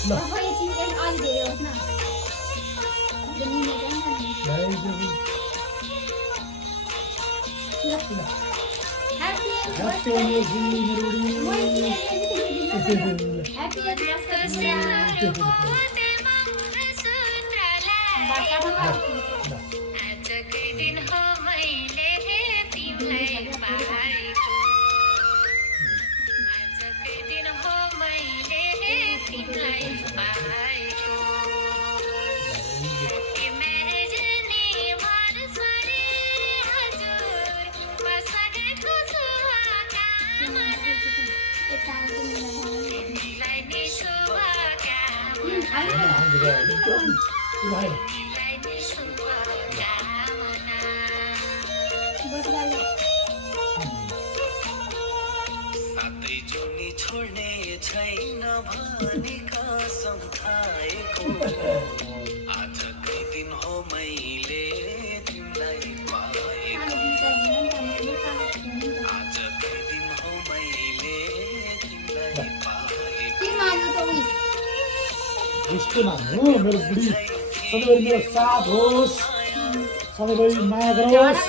ल यो चिज अलि धेरै होस् न ह्याप्पी एनिभर्सरी मेरो बुढी ह्याप्पी एनिभर्सरी आजकै दिन हो मैले तिमीलाई पाएको आजकै दिन हो मैले तिमीलाई पाएको इमेजिनी वर्षरी हजुर बसगेको छु आकाशमा तिमीलाई नि शुभकामना साथै जोनी छोड्ने छैन भनी कसम खाएको आजकै दिन हो मैले तिमीलाई पाएको आजकै दिन हो मैले तिमीलाई पाएको यस्तो नाच्नु मेरो बुढी सधैँभरि मेरो साथ होस् सधैँभरि माया गरोस्